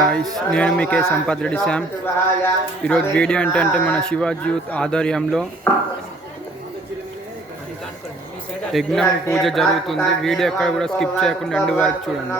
Guys, నేను మీకే Sampath Reddy Sam. ఈరోజు వీడియో ఏంటంటే మన శివాజీ యూత్ ఆధ్వర్యంలో యజ్ఞం పూజ జరుగుతుంది. వీడియో ఎక్కడ కూడా స్కిప్ చేయకుండా ఎండ్ వరకు చూడండి.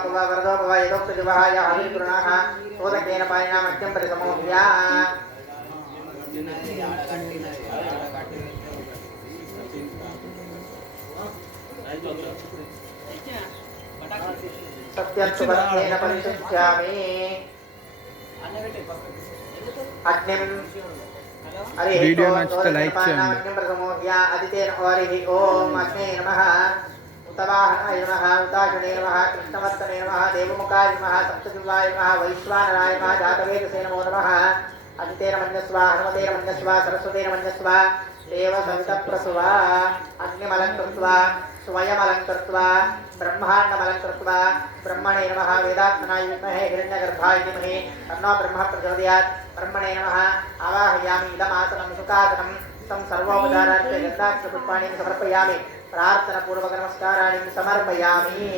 వీడియో నచ్చితే లైక్ చేయండి. ఓం అగ్నే నమః ఉతవాహనాయ నమః ఉతాశనే నమః కృష్ణవర్తనే నమః దేవముఖాయ నమః సప్తశివాయ నమః వైశ్వానరాయ నమః జాతవేదసే నమో నమః అదితేన మన్యస్వ హనుమతేన మన్యస్వ సరస్వతేన మన్యస్వ దేవ సవిత ప్రసువ అగ్నిమలంకృత్వా స్వయమలంకృత్వా బ్రహ్మాండమలంకృత్వా బ్రహ్మణే నమః వేదాత్మనాయ విద్మహే హిరణ్యగర్భాయ ధీమహి తన్నో బ్రహ్మ ప్రచోదయాత్ బ్రహ్మణే నమః ఆవాహయామి ఇదమాసనం సుఖాసనం తం సర్వోపచారార్థే గంధాక్ష పుష్పాణి సమర్పయామి ప్రార్థన పూర్వక నమస్కారాన్ని సమర్పయామి.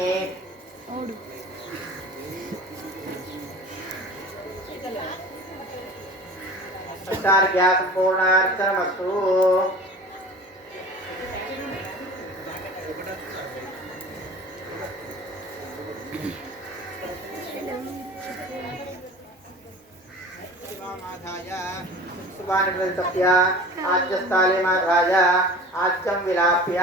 అష్టార్ఘ్య సంపూర్ణార్చనమస్తు. శుభానిప్రతిపత్య ఆజ్యస్థాళే మాఘాయ ఆజ్యం విలాప్య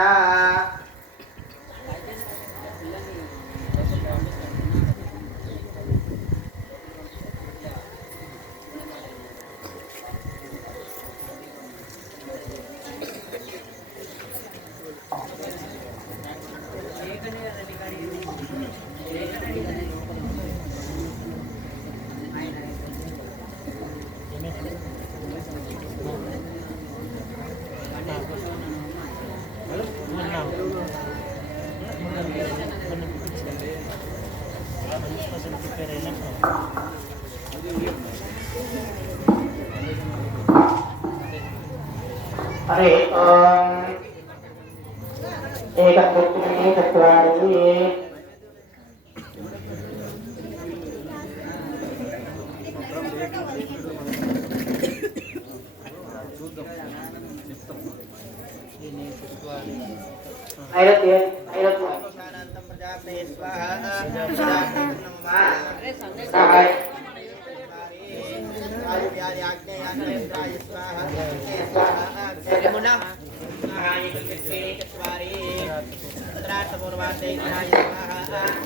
హరి ఓం ఏకత్రిని చత్వారి ఐరత్య ఐరత్య శానంతం ప్రజాపతే స్వాహా ప్రజాపతే నమః సహాయ ఆయు వ్యాధి ఆగ్నేయ ఆగ్నేయ స్వాహా స్వాహా జయమునా సహాయ కృష్ణే చత్వారి ఉత్తరార్థ పూర్వార్థే స్వాహా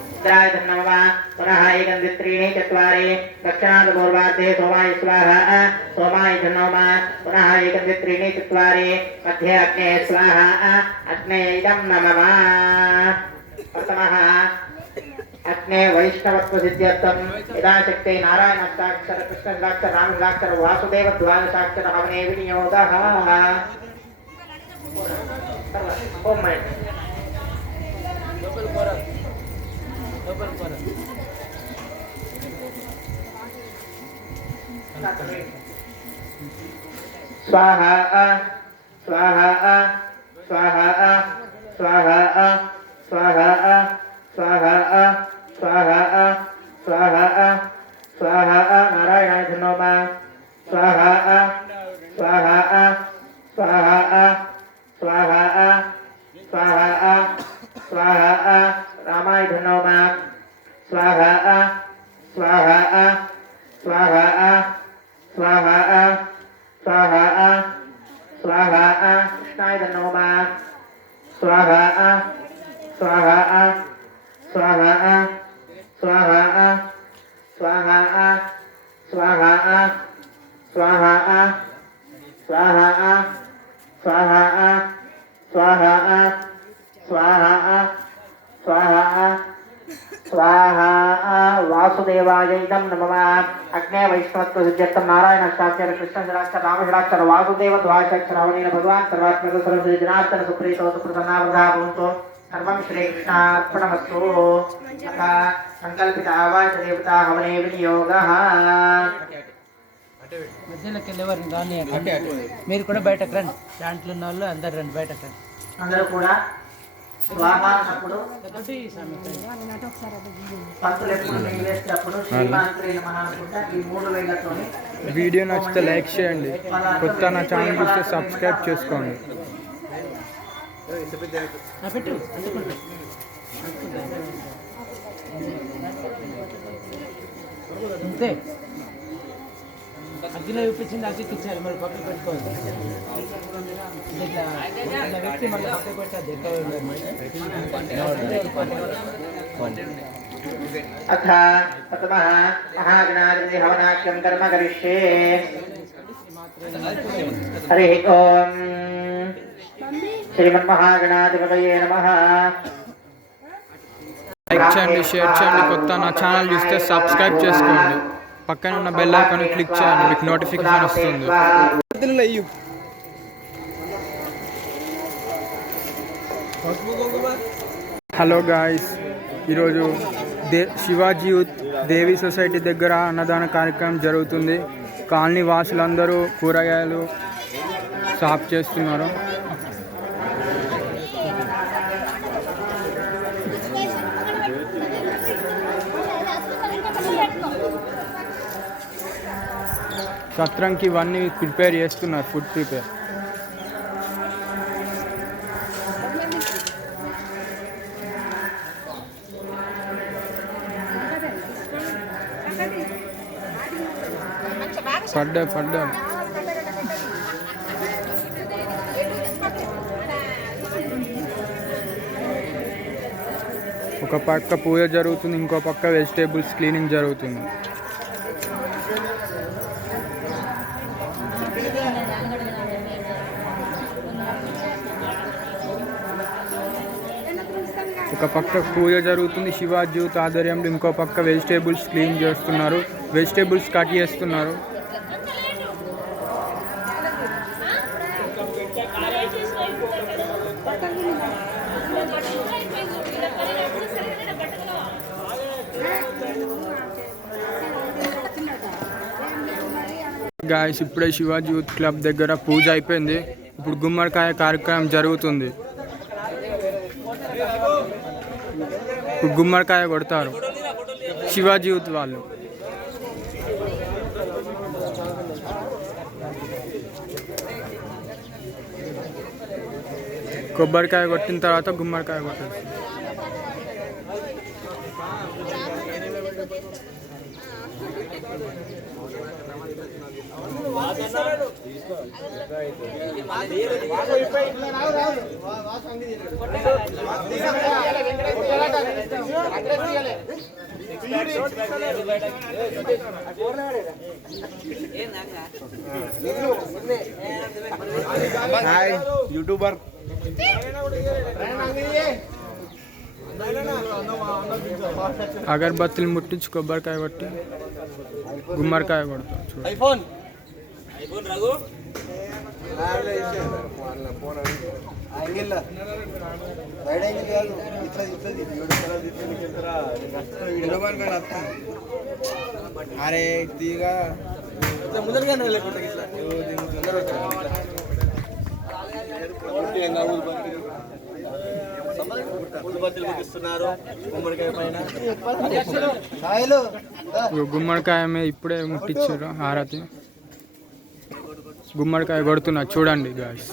ఉత్తరాయ నమః పునః ఏకం ద్విత్రీణి చత్వారి దక్షిణార్థ పూర్వార్థే సోమాయ స్వాహా సోమాయ నమః పునః ఏకం ద్విత్రీణి చత్వారి మధ్యే అగ్నేయ స్వాహా అగ్నేయ ఇదం నమః. ప్రథమః అగ్నే వైష్ణవత్వ సిద్ధ్యర్థం యథాశక్తే నారాయణాక్షర కృష్ణాక్షర రామక్షర వాసుదేవ ద్వాదశాక్షర హవనే వినియోగః. ఓం మై స్వాహా స్వాహా స్వాహా స్వాహా స్వాహా స్వాహా స్వాహా స్వాహా స్వాహా నారాయణాయ నమః స్వాహా స్వాహా స్వాహా స్వాహా స్వాహా స్వాహా రామాయ నమః స్వాహా స్వాహా స్వాహా స్వాహా స్వాహా స్వాహా కృష్ణాయ నమః స్వాహా స్వాహా స్వాహా స్వాహా స్వాహా స్వాహా స్వాహా స్వాహా స్వాహా స్వాహా స్వాహా స్వాహా స్వాహా వాసుదేవాయ ఇదం నమః. అగ్నే వైష్ణవత్వ సిద్ధ్యర్థం నారాయణాక్షర కృష్ణాక్షర రామక్షర వాసుదేవ ద్వాదశాక్షర హవనేన భగవాన్ సర్వాత్మక సర్వశ్రీ జనార్దన సుప్రీతో సుప్రసన్నావృధా భవంతు. సర్వం శ్రీకృష్ణార్పణమస్తు. అథ సంకల్పిత ఆవాస దేవత హవనే వినియోగః. మధ్యలోకి వెళ్ళేవారు రాని మీరు కూడా బయటకు రండి. దాంట్లో ఉన్న వాళ్ళు అందరు రండి, బయటకు రండి. అందరూ కూడా స్వాహ అన్నప్పుడు పంతులు ఎప్పుడు నెయ్యి వేసేటప్పుడు శ్రీమాంత్రి నమః అనుకుంటా ఈ 3 వేలతోని వీడియో నచ్చితే లైక్ చేయండి, కొత్త నా ఛానల్ చూస్తే సబ్స్క్రైబ్ చేసుకోండి. అంతే అగ్గిలో చూపించింది అగ్గికి ఇచ్చారు, మరి పక్కన పెట్టుకోవాలి. ఇట్లా వ్యక్తి మళ్ళీ పక్కన పెట్టాలి. అథ ప్రథమః మహాగణాధిపతి హవనాఖ్యం కర్మ కరిష్యే. హరి ఓం శ్రీమన్మహాగణాధిపతయే నమః. లైక్ చేయండి, షేర్ చేయండి, కొత్త నా ఛానల్ చూస్తే సబ్స్క్రైబ్ చేసుకోండి. పక్కన ఉన్న బెల్ ఐకాన్ క్లిక్ చేయండి, మీకు నోటిఫికేషన్ వస్తుంది. హలో గాయ్స్, ఈరోజు శివాజీ యూత్ దేవి సొసైటీ దగ్గర అన్నదాన కార్యక్రమం జరుగుతుంది. కాలనీ వాసులందరూ కూరగాయలు సాఫ్ చేస్తున్నారు. సత్రంకి ఇవన్నీ ప్రిపేర్ చేస్తున్నారు, ఫుడ్ ప్రిపేర్. పడ్డా ఒక పక్క పూజ జరుగుతుంది, ఇంకో పక్క వెజిటేబుల్స్ క్లీనింగ్ జరుగుతుంది. ఒక పక్క పూజ జరుగుతుంది శివాజీ యూత్ ఆధ్వర్యంలో, ఇంకో పక్క వెజిటేబుల్స్ క్లీన్ చేస్తున్నారు, వెజిటేబుల్స్ కట్ చేస్తున్నారు. గాయస్, ఇప్పుడే శివాజీ యూత్ క్లబ్ దగ్గర పూజ అయిపోయింది. ఇప్పుడు గుమ్మడికాయ కార్యక్రమం జరుగుతుంది. గుమ్మడికాయ కొడతారు శివాజీ యూత్ వాళ్ళు. కొబ్బరికాయ కొట్టిన తర్వాత గుమ్మడికాయ కొట్టారు. యూట్యూబర్ అగరబత్తులు ముట్టించి కొబ్బరికాయ కొట్టి గుమ్మడికాయ కొడతారు. అరే తీగా గుమ్మడికాయ మీద ఇప్పుడే ముట్టించారు హారతి. గుమ్మడికాయ కొడుతున్నా చూడండి గాయ్స్.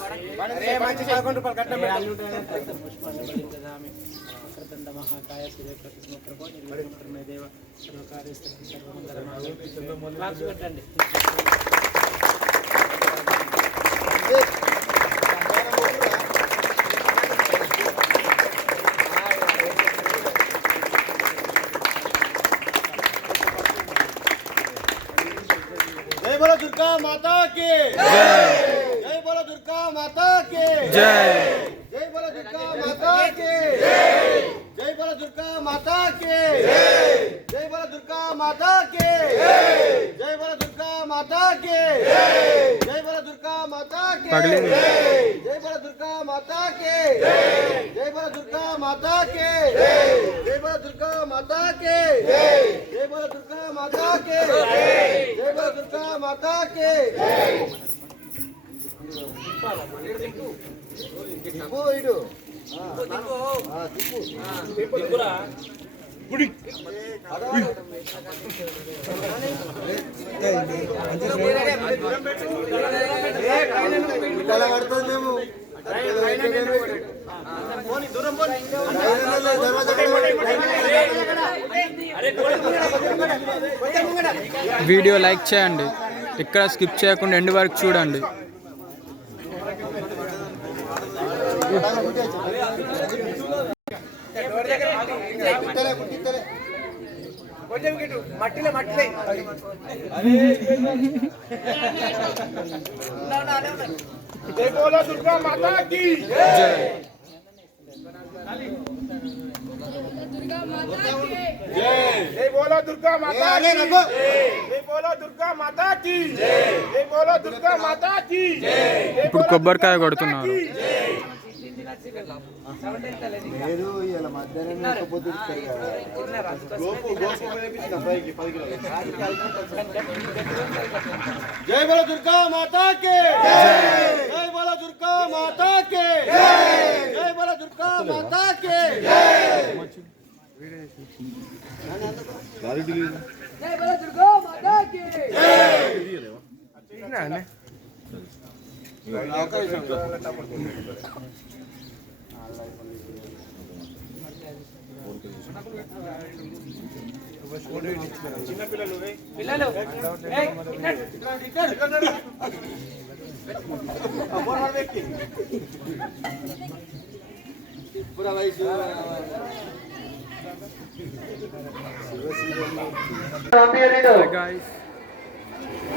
जय बोलो दुर्गा माता की जय, जय बोलो दुर्गा माता की जय, जय बोलो दुर्गा माता की जय, जय बोलो दुर्गा माता की जय, जय बोलो दुर्गा माता की जय, जय बोलो दुर्गा माता की जय, बोलो दुर्गा माता की जय बोलो दुर्गा माता की जय बोलो दुर्गा माता की जय बोलो दुर्गा माता की जय बोलो दुर्गा माता की जय बोलो दुर्गा माता की వీడియో లైక్ చేయండి, ఇక్కడ స్కిప్ చేయకుండా ఎండ్ వరకు చూడండి. జై బోలో దుర్గా మాతా కీ జై. జై బోలో దుర్గా మాతా కీ జై బోలో దుర్గా మాతా కీ జై బోలో దుర్గా మాతా కీ. ఇప్పుడు కొబ్బరికాయ కొడుతున్నారు. జై బోలో దుర్గా మాతా కీ జై బోలో దుర్గా మాతా కీ జై బోలో దుర్గా మాతా కీ.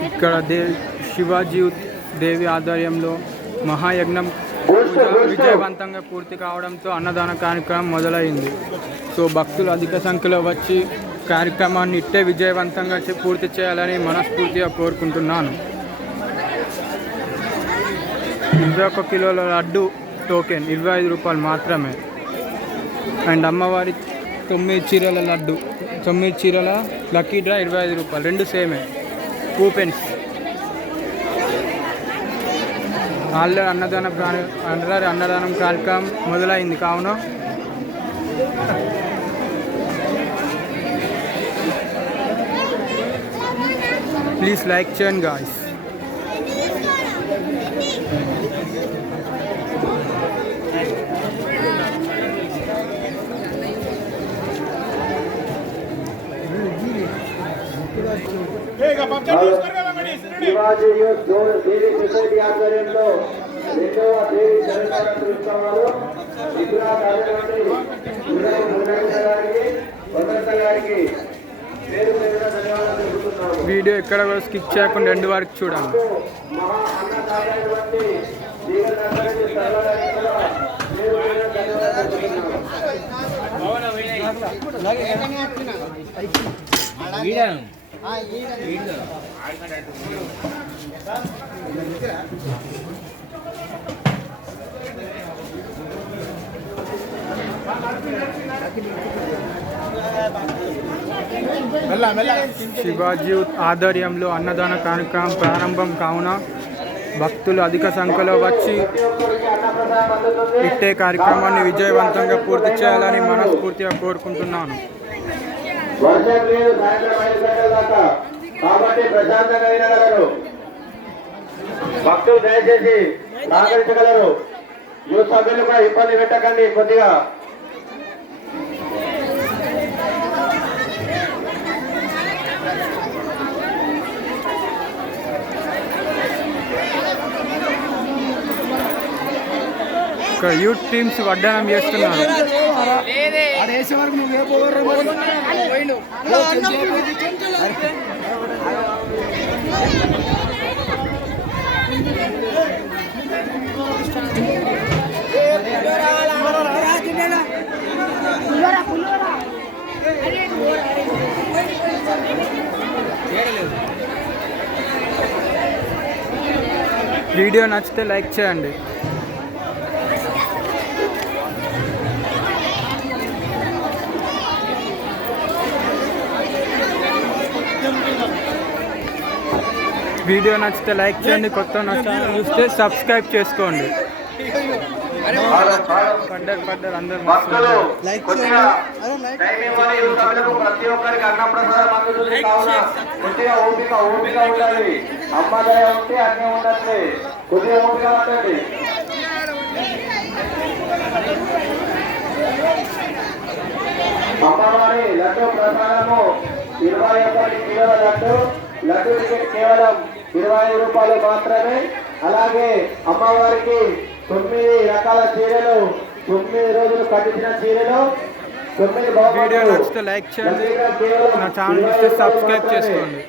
ఇక్కడ శివాజీ దేవి ఆధ్వర్యంలో మహాయజ్ఞం విజయవంతంగా పూర్తి కావడంతో అన్నదాన కార్యక్రమం మొదలైంది. సో భక్తులు అధిక సంఖ్యలో వచ్చి కార్యక్రమాన్ని ఇట్టే విజయవంతంగా పూర్తి చేయాలని మనస్ఫూర్తిగా కోరుకుంటున్నాను. 21 కిలోల లడ్డు టోకెన్ 25 రూపాయలు మాత్రమే. అండ్ అమ్మవారి 9 చీరల లడ్డు 9 చీరల లక్కీ డ్రా 25 రూపాయలు, రెండు సేమే కూపెన్స్. ఆల్రెడీ అన్నదానం కార్యక్రమం మొదలైంది కావున ప్లీజ్ లైక్ చేయండి గాయ్స్. శివాజీ యూత్ దేవి సొసైటీ ఆధ్వర్యంలో రెండవ దేవి తెలంగాణ ఉత్సవాలు విగ్రహ కార్యక్రమాన్ని గారికి పేరు పేరున ధన్యవాదాలు తెలుపుతున్నాము. వీడియో ఎక్కడ కూడా స్కిప్ చేయకుండా ఎండ్ వరకు చూడండి. మహా అన్నదాతైనటువంటి జీవనాధారాన్ని సర్వదానికి కూడా పేరు పేరున ధన్యవాదాలు తెలుపుతున్నాము. శివాజీ ఆధ్వర్యంలో అన్నదాన కార్యక్రమం ప్రారంభం కావున భక్తులు అధిక సంఖ్యలో వచ్చి ఇట్టే కార్యక్రమాన్ని విజయవంతంగా పూర్తి చేయాలని మనస్ఫూర్తిగా కోరుకుంటున్నాను. వర్షం లేదు, సాయంత్రం 5 గంటల దాకా, కాబట్టి ప్రశాంతంగా వినగలరు. భక్తులు దయచేసి సహకరించగలరు. యూత్ సభ్యులు కూడా ఇబ్బంది పెట్టకండి. కొద్దిగా యూత్ టీమ్స్ వడ్డానం చేస్తున్నారు. వీడియో నచ్చితే లైక్ చేయండి. కొత్త ఛానల్ చూస్తే సబ్స్క్రైబ్ చేసుకోండి. పడ్డారు అందరు భక్తులు కొద్దిగా టైం ఇవ్వాలి. ఈ సభలకు ప్రతి ఒక్కరికి అన్నప్రసాదం అందుతుంది కావున కొద్దిగా ఓపిక ఉండాలి. అమ్మదయ ఉంటే అన్నీ ఉండట్లే, కొద్దిగా ఓపిక పట్టండి. అమ్మవారి లడ్డు ప్రసాదము 21 కిలోల లడ్డు టికెట్ కేవలం 25 రూపాయలు మాత్రమే. అలాగే అమ్మవారికి 9 రకాల చీరలు, 9 రోజులు కట్టించిన చీరలు, 9 వీడియో నచ్చితే లైక్ చేయండి, నా ఛానల్ సబ్స్క్రైబ్ చేసుకోండి.